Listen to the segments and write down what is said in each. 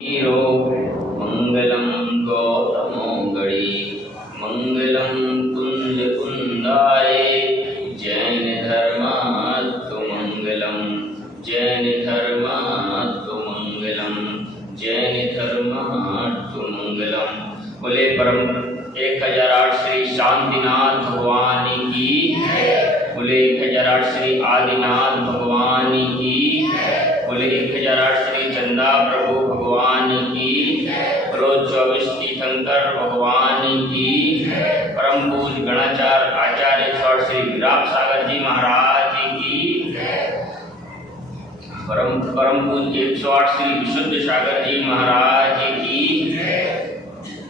Hero मंगलम गौतमो गणी मंगलम कुंज कुंदाय जैन धर्मात्तु मंगलम जैन धर्मात्तु मंगलम जैन धर्मात्तु मंगलम। बोले परम 1008 श्री शांतिनाथ भगवान की, बोले 1008 श्री आदिनाथ भगवान की, बोले 1008 श्री चंदा प्रभु भगवान की, बोलो 24 तीर्थंकर भगवान की, परम पूज्य गणाचार्य आचार्य 108 श्री विराट सागर जी महाराज की, परम पूज्य 108 श्री विशुद्ध सागर जी महाराज की,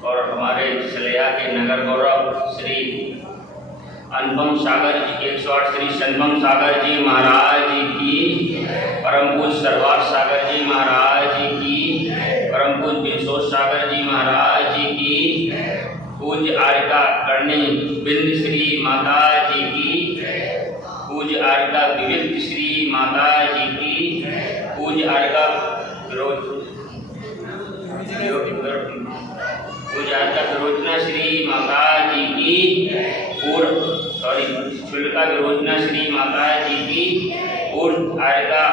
और हमारे सलेया के नगर गौरव श्री अनुपम सागर जी 108 श्री संगम सागर जी महाराज की, परम पूज्य सरवार सागर जी महाराज की, परम पूज्य बिनसोद सागर जी महाराज की, पूज्य आर्यका करणी बिंद श्री माता जी की, पूज्य आर्यका विविध श्री माता जी की, पूज्य आर्यका विरोचना श्री माता जी की, शुल्का विरोचना श्री माता जी की, पूर्ण आर्यका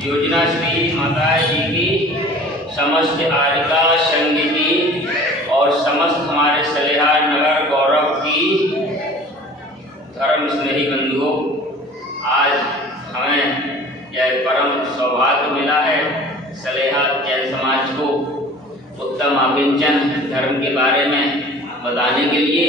योजना श्री माता जी की, समस्त आर्यका संघ की और समस्त हमारे सलेहा नगर गौरव की धर्म स्नेही बंधुओं, आज हमें यह परम सौभाग्य मिला है सलेहा जैन समाज को उत्तम आकिंचन धर्म के बारे में बताने के लिए।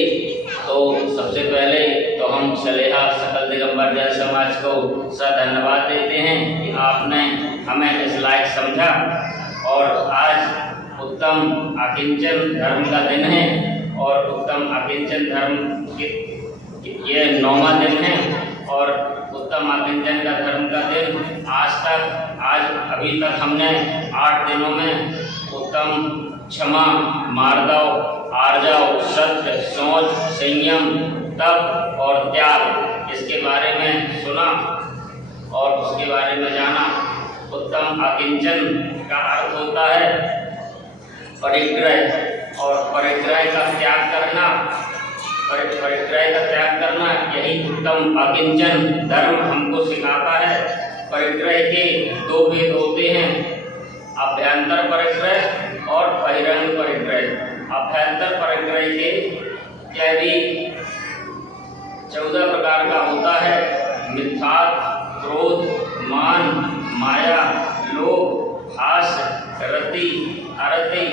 तो सबसे पहले तो हम सलेहा सकल दिगंबर जैन समाज को धन्यवाद देते हैं कि आपने हमें इस लायक समझा, और आज उत्तम आकिंचन धर्म का दिन है और उत्तम आकिंचन धर्म के ये 9वां दिन है, और उत्तम आकिंचन का धर्म का दिन आज अभी तक हमने 8 दिनों में उत्तम क्षमा, मार्दव, आर्जव, सत्य, सोच, संयम, तप और त्याग इसके बारे में सुना और उसके बारे में जाना। उत्तम आकिंचन का अर्थ होता है परिग्रह, और परिग्रह का त्याग करना, परिग्रह का त्याग करना यही उत्तम आकिंचन धर्म हमको सिखाता है। परिग्रह के 2 भेद होते हैं, अभ्यंतर परिग्रह और बहिरंग परिग्रह। अभ्यंतर परिग्रह के यदि 14 प्रकार का होता है, मिथ्या, क्रोध, मान, माया, लोभ, आस, रति, अरति,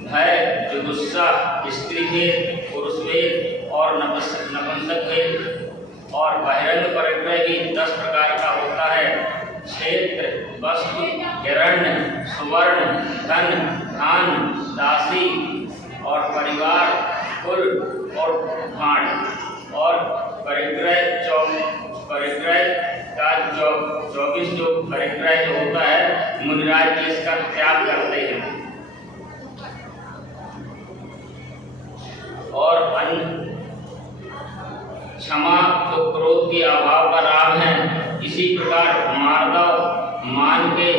भय, जुगुस्सा, स्त्री भेद, पुरुष भेद और नपुंसक भेद। और बहिरंग परिग्रह भी 10 प्रकार का होता है, क्षेत्र, वस्तु, हिरण्य, सुवर्ण, धन, धान, दासी और परिवार, कुल और भांड। और परिग्रह का 24 जो परिग्रह जो होता है, मुनिराज जी इसका त्याग करते हैं। और क्षमा तो क्रोध के अभाव का नाम है, इसी प्रकार मार्दव मान के,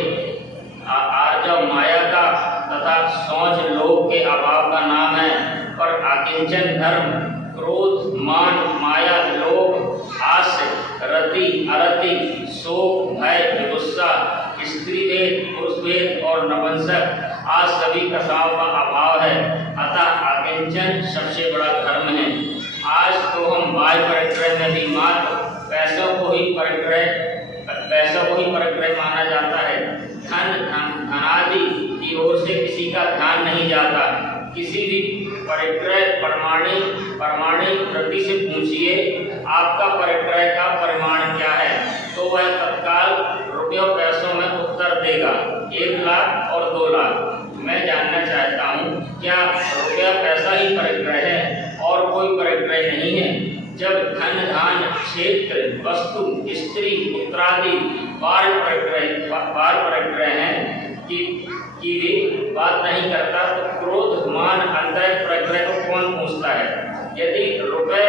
आर्जव माया का तथा सोच लोभ के अभाव का नाम है। पर आकिंचन धर्म क्रोध, मान, माया, लोभ, आस, रति, अरति, शोक, भय, गुस्सा, स्त्री भेद, पुरुष भेद और नपुंसक आज सभी कसाओं का अभाव है। अतः आकिंचन सबसे बड़ा धर्म है। आज तो हम बाह्य परिग्रह में भी मात्र पैसों को ही परिग्रह माना जाता है। धनादि की ओर से किसी का ध्यान नहीं जाता। किसी भी परिग्रह प्रमाणिक व्यक्ति से पूछिए आपका परिग्रह का परिमाण क्या है, तो वह तत्काल रुपयों पैसों में उत्तर देगा, 1 लाख और 2 लाख। मैं जानना चाहता हूँ, क्या रुपया पैसा ही परिग्रह है और कोई परिग्रह नहीं है? जब धन, धान, क्षेत्र, वस्तु, स्त्री, पुत्रादि बाह्य परिग्रह हैं की भी बात नहीं करता, तो क्रोध, मान, अंतर परिग्रह को कौन पूछता है? यदि रुपए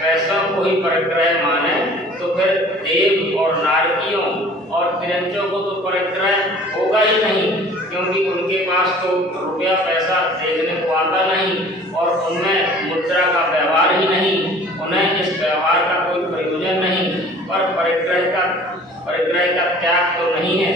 पैसों को ही परिग्रह माने तो फिर देव और नारकियों और तिरंजों को तो परिग्रह होगा ही नहीं। क्योंकि उनके पास तो रुपया पैसा देखने को आता नहीं और उनमें मुद्रा का व्यवहार ही नहीं, उन्हें इस व्यवहार का कोई प्रयोजन नहीं, पर परिग्रह का त्याग तो नहीं है।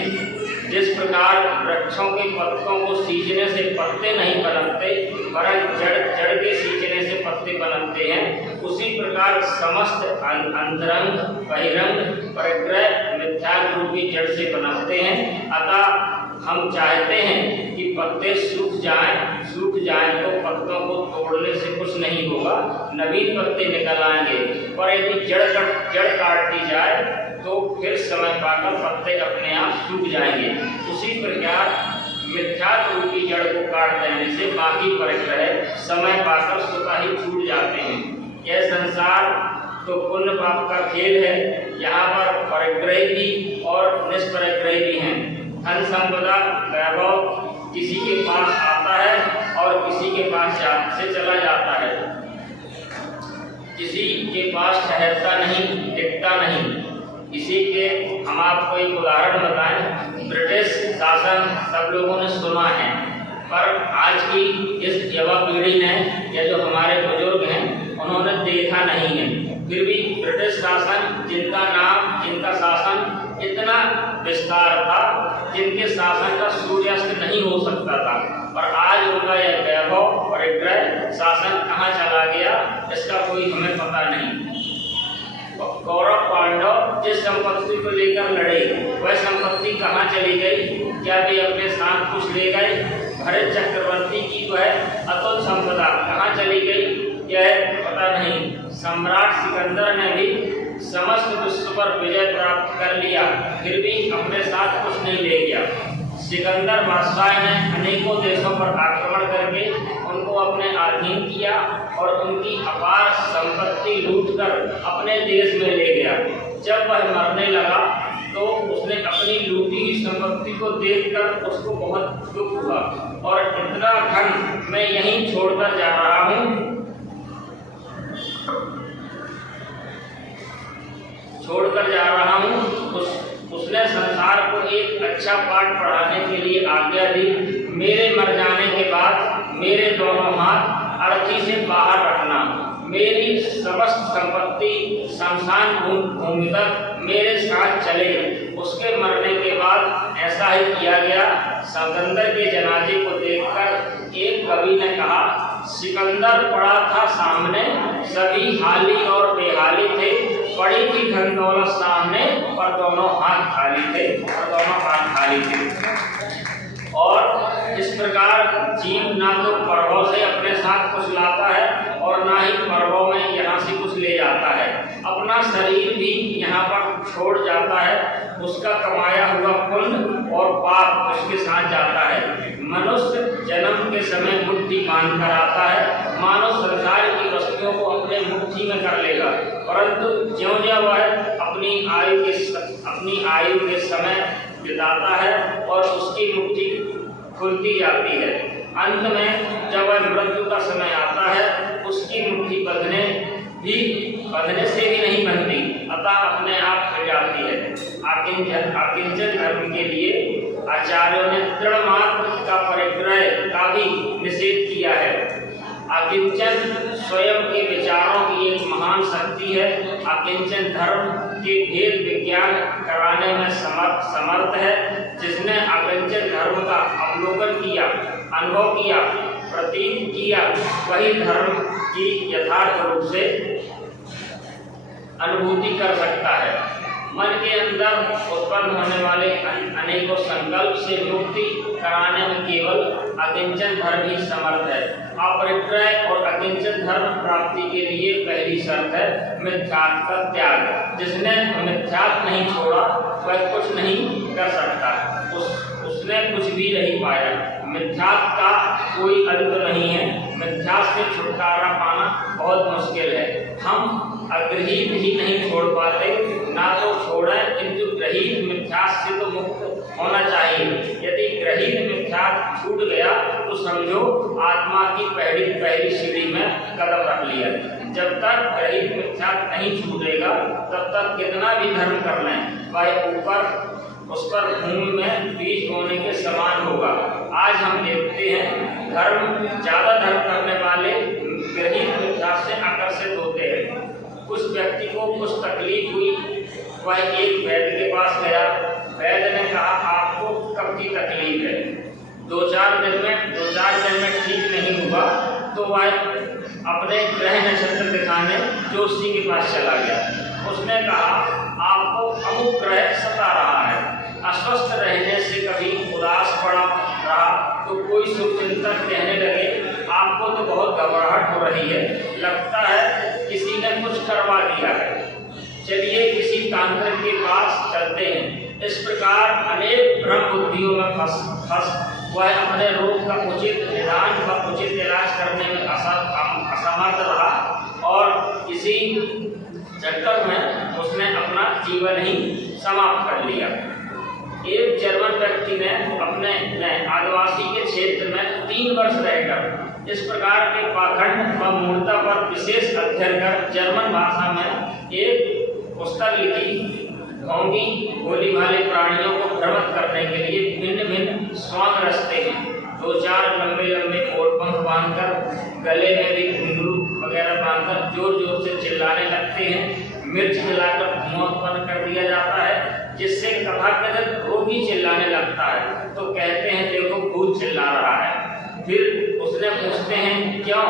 जिस प्रकार वृक्षों के पत्तों को सींचने से पत्ते नहीं पनपते, वरन जड़ के सींचने से पत्ते पनपते हैं, उसी प्रकार समस्त अंतरंग बहिरंग परिग्रह मिथ्यात्व रूपी जड़ से पनपते हैं। अतः हम चाहते हैं कि पत्ते सूख जाएं तो पत्तों को तोड़ने से कुछ नहीं होगा, नवीन पत्ते निकल आएंगे। पर यदि जड़ काट दी जाए तो फिर समय पाकर पत्ते अपने आप सूख जाएंगे। उसी प्रकार मिथ्यात्व रूपी जड़ को काट देने से बाकी परिग्रह समय पाकर स्वतः ही छूट जाते हैं। यह संसार तो पुण्य पाप का खेल है। यहाँ पर परिग्रह भी और निष्परिग्रह भी हैं। धन संपदा वैभव किसी के पास आता है और किसी के पास से चला जाता है, किसी के पास ठहरता नहीं, टिकता नहीं। इसी के हम आपको एक उदाहरण बताएं। ब्रिटिश शासन सब लोगों ने सुना है, पर आज की इस युवा पीढ़ी ने या जो हमारे बुजुर्ग हैं उन्होंने देखा नहीं है। फिर भी ब्रिटिश शासन, जिनका शासन इतना विस्तार था, जिनके शासन का सूर्यास्त नहीं हो सकता था, पर आज उनका यह वैभव परिग्रह शासन कहाँ चला गया इसका कोई हमें पता नहीं। कौरव पांडव जिस संपत्ति को लेकर लड़े वह संपत्ति कहाँ चली गई? क्या वे अपने साथ कुछ ले गए? भरत चक्रवर्ती की वह अतुल संपदा कहाँ चली गई? यह पता नहीं। सम्राट सिकंदर ने भी समस्त विश्व पर विजय प्राप्त कर लिया, फिर भी अपने साथ कुछ नहीं ले गया। सिकंदर बादशाह ने अनेकों देशों पर आक्रमण करके उनको अपने अधीन किया और उनकी अपार संपत्ति लूटकर अपने देश में ले गया। जब वह मरने लगा तो उसने अपनी लूटी हुई संपत्ति को देखकर उसको बहुत दुख हुआ और इतना धन मैं यहीं छोड़कर जा रहा हूँ, उसने संसार को एक अच्छा पाठ पढ़ाने के लिए आज्ञा दी। मेरे मर जाने के बाद मेरे दोनों हाथ अर्थी से बाहर रखना, मेरी समस्त संपत्ति शमशान भूमि तक मेरे साथ चले। उसके मरने के बाद ऐसा ही किया गया। सिकंदर के जनाजे को देखकर एक कवि ने कहा, सिकंदर पड़ा था सामने, सभी हाली और बेहाली थे, पड़ी थी धन दौलत सामने पर दोनों हाथ खाली थे। और इस प्रकार जीव ना तो पर्वों से अपने साथ कुछ लाता है और ना ही पर्वों में यहाँ से कुछ ले जाता है। अपना शरीर भी यहाँ पर छोड़ जाता है, उसका कमाया हुआ पुण्य और पाप उसके साथ जाता है। मनुष्य जन्म के समय मुट्ठी बांध कर आता है, मानो संसार की वस्तुओं को अपने मुट्ठी में कर लेगा, परंतु ज्यों-ज्यों वह अपनी आयु के समय बिताता है और उसकी मुट्ठी खुलती जाती है। अंत में जब वह मृत्यु का समय आता है, उसकी मुट्ठी बंधने से भी नहीं बनती, अतः अपने आप खुल जाती है। आकिंचन धर्म के लिए आचार्यों ने दृढ़ मात्र का परिग्रह का भी निषेध किया है। आकिंचन स्वयं के विचारों की एक महान शक्ति है। आकिंचन धर्म के भेद विज्ञान कराने में समर्थ है। जिसने आकिंचन धर्म का अवलोकन किया, अनुभव किया, प्रतीत किया, वही धर्म की यथार्थ रूप से अनुभूति कर सकता है। मन के अंदर उत्पन्न होने वाले अनेकों संकल्प से मुक्ति कराने में केवल अकिंचन धर्म ही समर्थ है। अपरिग्रह और अकिंचन धर्म प्राप्ति के लिए पहली शर्त है मिथ्यात्व का त्याग। जिसने मिथ्यात्व नहीं छोड़ा वह कुछ नहीं कर सकता, उसने कुछ भी नहीं पाया। मिथ्यात्व का कोई अंत नहीं है। मिथ्यात्व से छुटकारा पाना बहुत मुश्किल है। हम अग्रहीत ही नहीं छोड़ पाते, ना तो छोड़ें किंतु ग्रहीत मिथ्यात्व से तो मुक्त होना चाहिए। यदि ग्रहीत मिथ्यात्व छूट गया तो समझो आत्मा की पहली सीढ़ी में कदम रख लिया। जब तक ग्रहीत मिथ्यात्व नहीं छूटेगा तब तक कितना भी धर्म कर लें, वह उस पर भूमि में बीज बोने के समान होगा। आज हम देखते हैं ज्यादा धर्म करने वाले ग्रहित मिथ्या से आकर्षित होते हैं। कुछ व्यक्ति को कुछ तकलीफ हुई, वह एक वैद्य के पास गया। वैद्य ने कहा आपको कब की तकलीफ है? 2-4 दिन में ठीक नहीं हुआ तो वह अपने ग्रह नक्षत्र दिखाने ज्योतिषी के पास चला गया। उसने कहा आपको अमुक ग्रह सता रहा है, अस्वस्थ रहने से कभी उदास पड़ा रहा तो कोई शुभचिंतक कहने लगे आपको तो बहुत घबराहट हो रही है, लगता है किसी ने कुछ करवा दिया है, चलिए किसी तांत्रिक के पास चलते हैं। इस प्रकार अनेक भ्रम बुद्धियों में फंस वह अपने रोग का उचित निदान व उचित इलाज करने में असमर्थ रहा और इसी चक्कर में उसने अपना जीवन ही समाप्त कर लिया। एक जर्मन व्यक्ति ने अपने आदिवासी के क्षेत्र में 3 वर्ष रहकर इस प्रकार के पाखंड व मूर्खता पर विशेष अध्ययन कर जर्मन भाषा में एक पुस्तक लिखी। ढोंगी बोली वाले प्राणियों को भ्रमित करने के लिए भिन्न भिन्न स्वांग रचते हैं। 2-4 लंबे पंख बांधकर गले में भी घुंघरू वगैरह बांधकर जोर जोर से चिल्लाने लगते हैं। मिर्च मिलाकर धुआं उत्पन्न कर दिया जाता है जिससे तथाकथित रोगी चिल्लाने लगता है तो कहते हैं देखो भूत चिल्ला रहा है। फिर उसने पूछते हैं क्यों,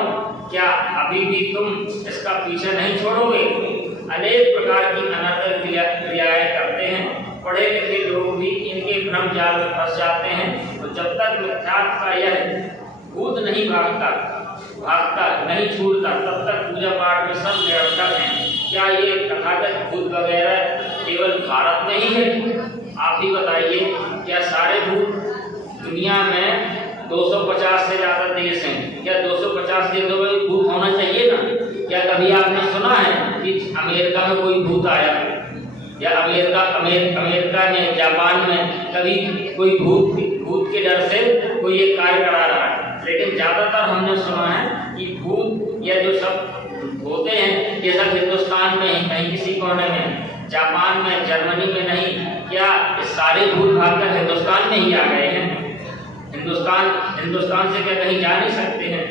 क्या अभी भी तुम इसका पीछा नहीं छोड़ोगे? अनेक प्रकार की अनर्गल क्रियाएं करते हैं। पढ़े लिखे लोग भी इनके भ्रम जाल में फंस जाते हैं। तो जब तक मिथ्यात्व का यह भूत नहीं भागता नहीं छूटता तब तक पूजा पाठ में सब निरर्थक हैं। क्या ये तथाकथित भूत वगैरह केवल भारत में ही है? आप ही बताइए, क्या सारे भूत दुनिया में 250 से ज्यादा देश हैं, क्या 250 देशों में भूत होना चाहिए ना? क्या कभी आपने सुना है कि अमेरिका में कोई भूत आया या अमेरिका ने जापान में कभी कोई भूत के डर से कोई एक कार्य करा रहा है? लेकिन ज्यादातर हमने सुना है कि भूत या जो सब होते हैं ये सब हिंदुस्तान में ही कहीं किसी कोने में, जापान में, जर्मनी में नहीं। क्या सारे भूत भागकर हिंदुस्तान में ही आ गए हैं? हिंदुस्तान से क्या कहीं जा नहीं सकते हैं?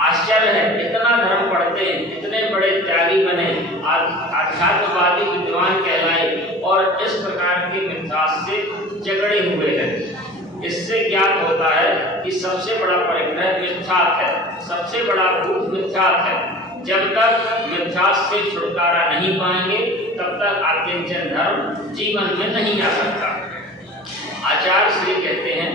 आश्चर्य है, इतना धर्म पढ़ते हैं, इतने बड़े त्यागी बने, आध्यात्मवादी विद्वान कहलाए और इस प्रकार के मिथ्या से झगड़े हुए हैं। इससे ज्ञात होता है कि सबसे बड़ा परिग्रह मिथ्यात्व है, सबसे बड़ा भूत मिथ्यात्व है। जब तक मिथ्या से छुटकारा नहीं पाएंगे तब तक आकिंचन धर्म जीवन में नहीं आ सकता। आचार्य श्री कहते हैं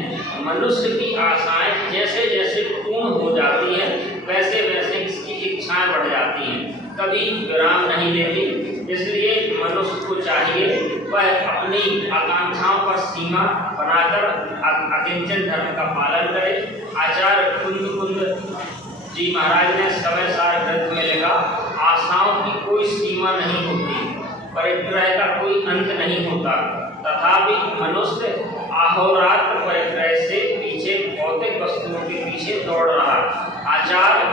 मनुष्य की आशाएं जैसे जैसे पूर्ण हो जाती हैं वैसे वैसे इसकी इच्छाएं बढ़ जाती हैं, कभी विराम नहीं लेती। इसलिए मनुष्य को चाहिए वह अपनी आकांक्षाओं पर सीमा बनाकर अकिंचन धर्म का पालन करे। आचार्य कुंद जी महाराज ने समय सार ग्रंथ में लिखा आशाओं की कोई सीमा नहीं होती, परिग्रह का कोई अंत नहीं होता, तथापि मनुष्य अहोरात्र परिग्रह से पीछे भौतिक वस्तुओं के पीछे दौड़ रहा। आचार्य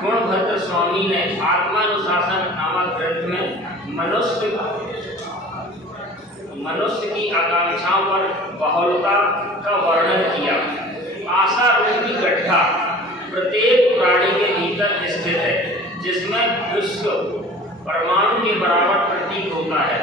गुणभद्र स्वामी ने आत्मानुशासन नामक ग्रंथ में मनुष्य की आकांक्षाओं पर बहुलता का वर्णन किया। आशा रूपी गड्ढा प्रत्येक प्राणी के भीतर स्थित है जिसमें विश्व परमाणु के बराबर प्रतीक होता है।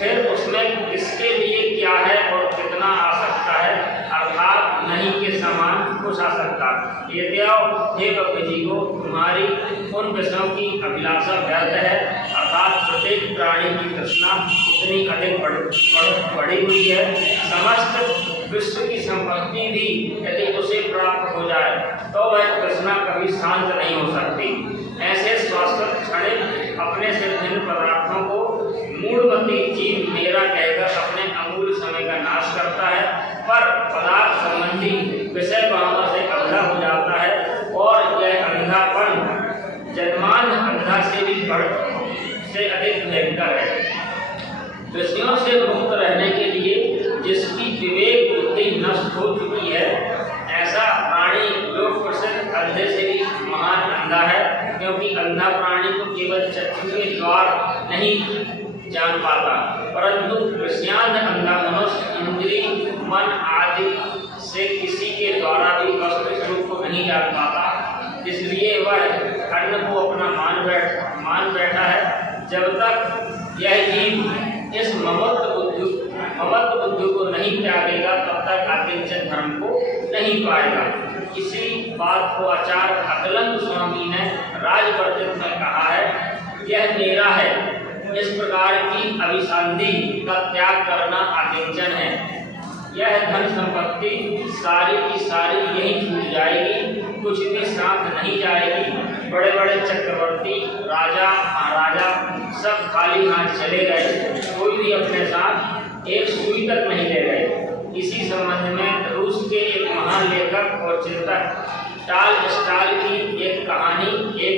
फिर उसमें किसके लिए क्या है और कितना आ सकता है, अर्थात नहीं के समान कुछ आ सकता। हे बब्बे जी को तुम्हारी उन विषयों की अभिलाषा व्यर्थ है, अर्थात प्रत्येक प्राणी की तृष्णा उतनी अधिक बढ़ी हुई है। समस्त विश्व की संपत्ति भी यदि उसे प्राप्त हो जाए तो वह तृष्णा कभी शांत नहीं हो सकती। ऐसे शाश्वत क्षणिक अपने से भिन्न पदार्थों को मूढ़मती जीव मेरा कहकर अपने अमूल्य समय का नाश करता है, पर पदार्थ संबंधी विषय भावना से अंधा हो जाता है और यह अंधापन जन्मान अंधा से भी से अधिक भयंकर है। विषयों से मुक्त रहने के लिए जिसकी विवेक बुद्धि नष्ट हो चुकी है ऐसा प्राणी लोक प्रसिद्ध अंधे से भी महान अंधा है, क्योंकि अंधा प्राणी तो केवल चक्षु के द्वार नहीं जान पाता परंतु कृष्णांध अंधा मनुष्य इंद्रिय मन आदि से किसी के द्वारा भी वस्तु स्वरूप को नहीं जान पाता, इसलिए वह अन्न को अपना मान बैठा है। जब तक यह जीव इस ममत्व बुद्धि को नहीं त्यागेगा तब तक आकिंचन धर्म को नहीं पाएगा। इसी बात को आचार्य अकलंद स्वामी ने राजवर्तित में कहा है, यह मेरा है। इस प्रकार की अभिसंधि का त्याग करना आकिंचन है। यह धन संपत्ति सारी की सारी यही छूट जाएगी, कुछ भी साथ नहीं जाएगी। बड़े बड़े चक्रवर्ती राजा महाराजा सब खाली हाथ चले गए, कोई भी अपने साथ एक सुई तक नहीं ले गए। इसी संबंध में रूस के एक महान लेखक और चिंतक टॉलस्टॉय की एक कहानी, एक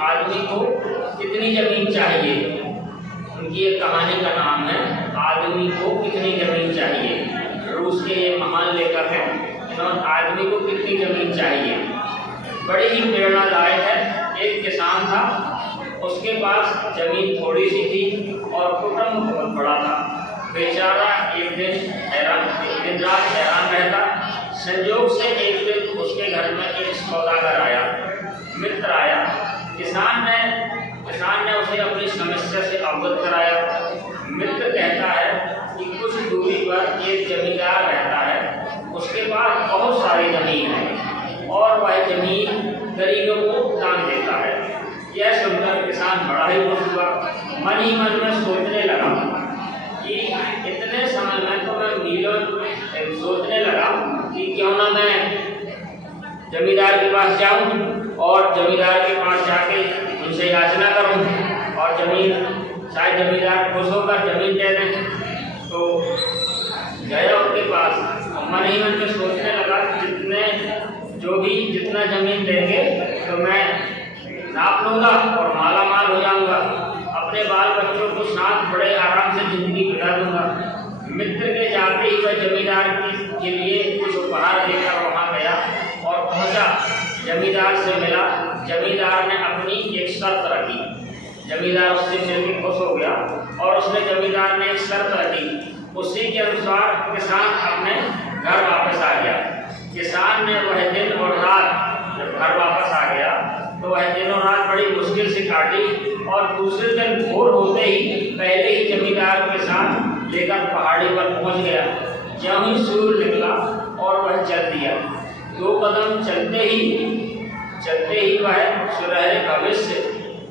आदमी को कितनी जमीन चाहिए, उनकी एक कहानी का नाम है आदमी को कितनी जमीन चाहिए। रूस के ये महान लेखक हैं, इन्होंने आदमी को कितनी जमीन चाहिए, बड़ी ही प्रेरणादायक है। एक किसान था, उसके पास जमीन थोड़ी सी थी और कुटुंब बहुत बड़ा था। बेचारा एक दिन रात हैरान रहता। संयोग से एक दिन उसके घर में एक सौदागर आया, मित्र आया। किसान ने उसे अपनी समस्या से अवगत कराया। मित्र कहता है कि कुछ दूरी पर एक जमींदार रहता है, उसके पास बहुत सारी जमीन है और वह जमीन गरीबों को दान देता है। यह सुनकर किसान बड़ा ही खुश हुआ, मन ही मन में सोचने लगा कि इतने समय में तो मैं मीलों सोचने लगा कि क्यों ना मैं जमींदार के पास जाऊं और जमींदार के पास जाके उनसे याचना करूं और शायद जमींदार खुश होकर जमीन दे दें। तो गया उनके पास, मन ही मन में सोचने लगा जितना जमीन देंगे तो मैं नाप लूँगा और माला माल हो जाऊँगा, अपने बाल बच्चों को साथ बड़े आराम से जिंदगी बिता दूँगा। मित्र के जाते ही वह जमींदार के लिए कुछ उपहार लेकर वहाँ गया और पहुँचा, जमींदार से मिला। जमींदार ने अपनी एक शर्त रखी, जमींदार उससे मिलकर खुश हो गया और उसने जमींदार ने एक शर्त रखी, उसी के अनुसार किसान अपने घर वापस आ गया। किसान ने वह दिन और रात जब घर वापस आ गया तो वह दिन और रात बड़ी मुश्किल से काटी और दूसरे दिन भोर होते ही पहले ही जमींदार के साथ लेकर पहाड़ी पर पहुंच गया। ज्यों ही सूर्य निकला और वह चल दिया। 2 कदम चलते ही वह सुनहरे भविष्य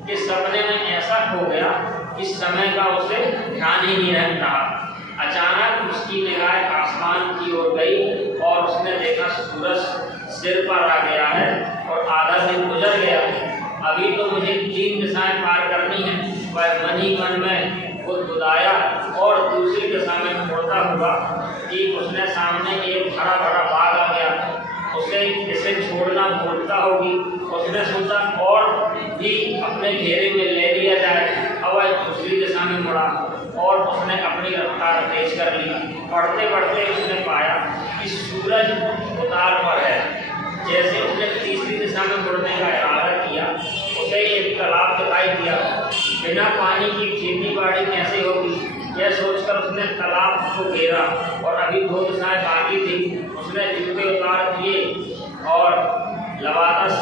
के सपने में ऐसा खो गया कि समय का उसे ध्यान ही नहीं रहा। अचानक उसकी निगाह आसमान की ओर गई और उसने देखा सूरज सिर पर आ गया है और आधा दिन गुजर गया। अभी तो मुझे 3 दिशाएं पार करनी है। वह मन ही मन में बुदाया और दूसरी दिशा में मुड़ता हुआ कि उसने सामने एक हरा भरा बाग आ गया, उसे इसे छोड़ना भूलता होगी। उसने सोचा और भी अपने घेरे में ले लिया जाए। अब वह दूसरी दिशा में मुड़ा और उसने अपनी रफ्तार तेज कर ली। बढ़ते बढ़ते उसने पाया कि सूरज उतार पर है। जैसे उसने तीसरी दिशा में मुड़ने का इरादा किया, उसे एक तालाब दिखाई दिया। बिना पानी की खेती बाड़ी कैसे होगी, यह सोचकर उसने तालाब को घेरा और अभी 2 दिशाएं बाकी थी। उसने जूते उतार दिए और लवातस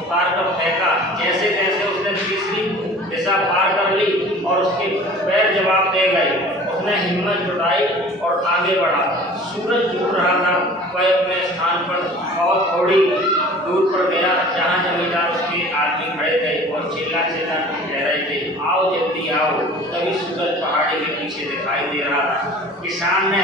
उतार कर फेंका। जैसे तैसे उसने तीसरी दिशा पार कर ली और उसके पैर जवाब दे गए। उसने हिम्मत जुटाई और आगे बढ़ा। सूरज डूब रहा था। वह अपने स्थान पर और थोड़ी दूर पर गया जहाँ जमींदार उसके आदमी खड़े थे और चिल्ला कह रहे थे, आओ जल्दी आओ। तभी सूरज पहाड़ी के पीछे दिखाई दे रहा था। किसान ने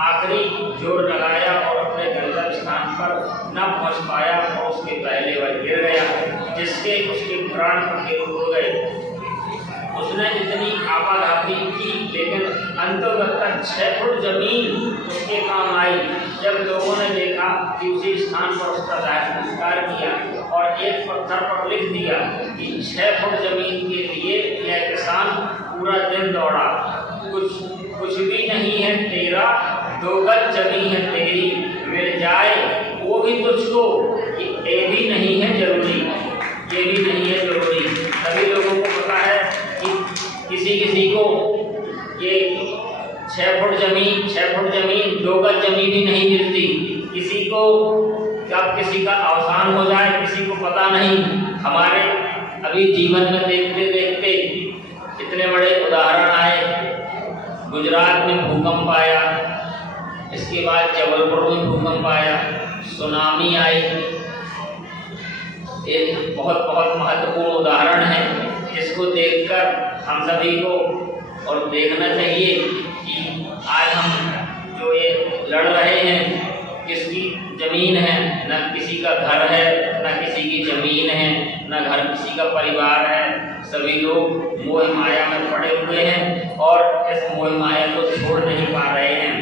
आखिरी जोर लगाया और अपने गंतव्य स्थान पर न पहुंच पाया और उसके पहले वह गिर गया, जिसके उसके प्राण फकीर हो गए। उसने इतनी आपाधापी की लेकिन अंतर्गत तक 6 फुट जमीन उसके काम आई। जब लोगों ने देखा कि उसी स्थान पर उसका संस्कार किया और एक पत्थर पर लिख दिया कि 6 फुट जमीन के लिए यह किसान पूरा दिन दौड़ा। कुछ भी नहीं है तेरा, 2 गज जमीन है तेरी, मिल जाए वो भी तुझको, ये भी नहीं है जरूरी, ये भी नहीं है जरूरी। सभी लोगों को पता है कि किसी किसी को ये 6 फुट जमीन 2 गज जमीन ही नहीं मिलती। किसी को कब किसी का अवसान हो जाए किसी को पता नहीं। हमारे अभी जीवन में देखते देखते इतने बड़े उदाहरण आए। गुजरात में भूकंप आया, इसके बाद जबलपुर में भूकंप आया, सुनामी आई। एक बहुत बहुत महत्वपूर्ण उदाहरण है जिसको देखकर हम सभी को और देखना चाहिए कि आज हम जो ये लड़ रहे हैं किसकी ज़मीन है, न किसी का घर है, न किसी की ज़मीन है, न घर किसी का परिवार है। सभी लोग मोह माया में पड़े हुए हैं और इस मोह माया को छोड़ नहीं पा रहे हैं।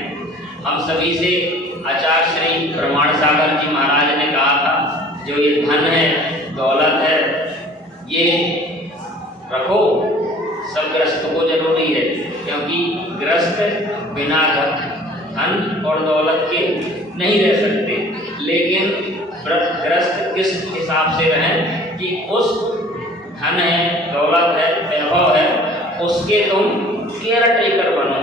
हम सभी से आचार्य श्री प्रमाण सागर जी महाराज ने कहा था जो ये धन है दौलत है ये रखो, सब ग्रस्त को जरूरी है, क्योंकि ग्रस्त बिना धन और दौलत के नहीं रह सकते। लेकिन ग्रस्त किस हिसाब से रहें कि उस धन है दौलत है वैभव है उसके तुम केयर टेकर बनो,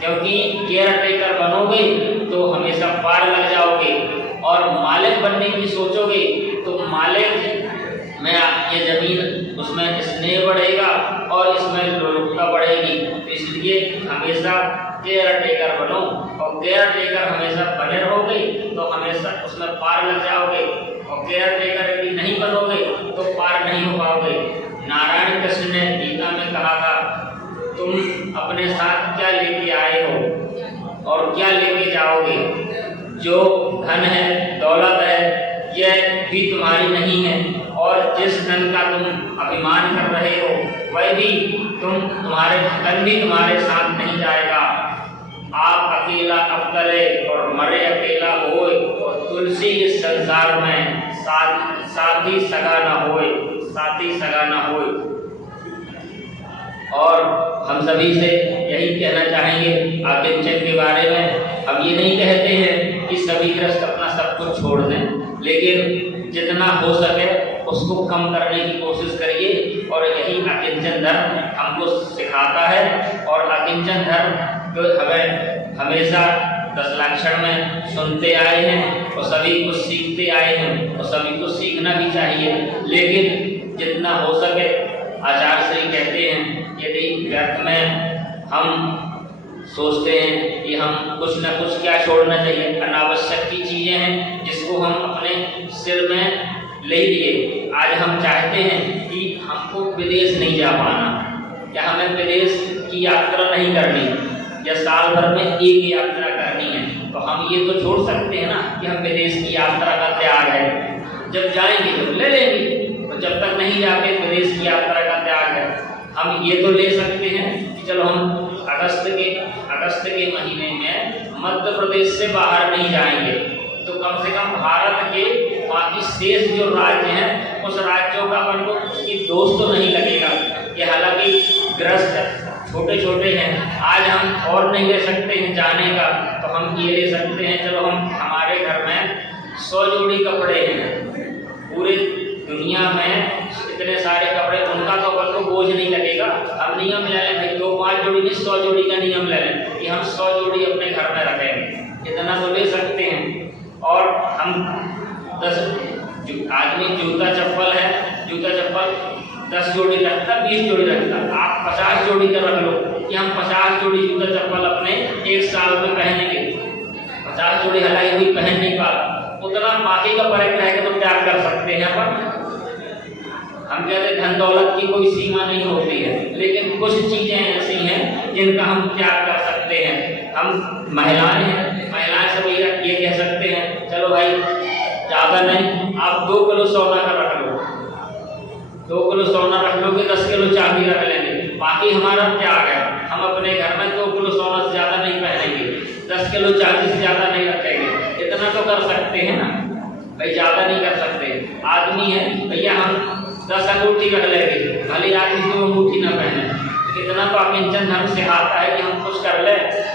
क्योंकि केयर टेकर बनोगे तो हमेशा पार लग जाओगे। और मालिक बनने की सोचोगे तो मालिक में ये ज़मीन उसमें स्नेह बढ़ेगा और इसमें लोलुपता बढ़ेगी। इसलिए हमेशा केयर टेकर बनो और केयर टेकर हमेशा बने रहोगे तो हमेशा उसमें पार लग जाओगे। और केयर टेकर यदि नहीं बनोगे तो पार नहीं हो पाओगे। नारायण कृष्ण ने गीता में कहा था तुम अपने साथ क्या लेके आए हो और क्या लेके जाओगे। जो धन है दौलत है यह भी तुम्हारी नहीं है और जिस धन का तुम अभिमान कर रहे हो वह भी तुम्हारे धन भी तुम्हारे साथ नहीं जाएगा। आप अकेला अकेले और मरे अकेला होए और तुलसी इस संसार में साथी सगा न होए। और हम सभी से यही कहना चाहेंगे आकिंचन के बारे में। हम ये नहीं कहते हैं कि सभी ग्रस्त अपना सब कुछ छोड़ दें, लेकिन जितना हो सके उसको कम करने की कोशिश करिए। और यही आकिंचन धर्म हमको सिखाता है। और आकिंचन धर्म जो हमें हमेशा 10 लक्षण में सुनते आए हैं और सभी कुछ सीखते आए हैं और सभी को सीखना भी चाहिए। लेकिन जितना हो सके आचार्य श्री कहते हैं यदि व्यर्थ में हम सोचते हैं कि हम कुछ न कुछ क्या छोड़ना चाहिए, अनावश्यक की चीज़ें हैं जिसको हम अपने सिर में ले लिए। आज हम चाहते हैं कि हमको विदेश नहीं जा पाना या हमें विदेश की यात्रा नहीं करनी या साल भर में एक यात्रा करनी है, तो हम ये तो छोड़ सकते हैं ना कि हम विदेश की यात्रा का त्याग है। जब जाएंगे तो ले लेंगे, तो जब तक नहीं जाते विदेश की यात्रा का त्याग है। हम ये तो ले सकते हैं कि चलो हम अगस्त के महीने में मध्य प्रदेश से बाहर नहीं जाएंगे, तो कम से कम भारत के बाकी शेष जो राज्य हैं उस राज्यों का अपन को उसकी दोष तो नहीं लगेगा। ये हालांकि ग्रस्त छोटे छोटे हैं, आज हम और नहीं ले सकते हैं जाने का, तो हम ये ले सकते हैं चलो हमारे घर में 100 जोड़ी कपड़े हैं, पूरे दुनिया में इतने सारे कपड़े, उनका तो अपन को बोझ नहीं लगेगा। हम नियम ले लें भाई 2-5 जोड़ी नहीं 100 जोड़ी का नियम ले लें कि हम 100 जोड़ी अपने घर में रखेंगे, इतना तो ले सकते हैं। और हम 10 आदमी जूता चप्पल 10 जोड़ी रखता 20 जोड़ी रखता, आप 50 जोड़ी का रख लो कि हम 50 जोड़ी जूता चप्पल अपने 1 साल में पहनेंगे। 50 जोड़ी हलाई हुई पहन नहीं पाता, उतना बाकी का फर्क रहेगा तो त्याग कर सकते हैं अपन। हम कहते धन दौलत की कोई सीमा नहीं होती है, लेकिन कुछ चीज़ें ऐसी हैं जिनका हम त्याग कर सकते हैं। हम महिलाएं से भैया ये कह सकते हैं चलो भाई ज़्यादा नहीं, आप 2 किलो सोना का रख लो, 2 किलो सोना रख लोगे 10 किलो चांदी रख लेंगे, बाकी हमारा त्याग है। हम अपने घर में 2 किलो सोना से ज़्यादा नहीं पहनेंगे, 10 किलो चांदी से ज़्यादा नहीं रखेंगे, इतना तो कर सकते हैं ना भाई, ज़्यादा नहीं कर सकते। आदमी है भैया हम 10 अंगूठी रख लेंगे, भले आदमी 2 अंगूठी ना पहने, इतना तो आकिंचन धर्म सिखाता है कि हम कुछ कर ले।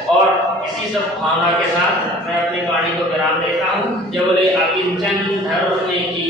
और इसी सब भावना के साथ मैं अपनी वाणी को विराम देता हूँ। जब बोले आकिंचन धर्म में की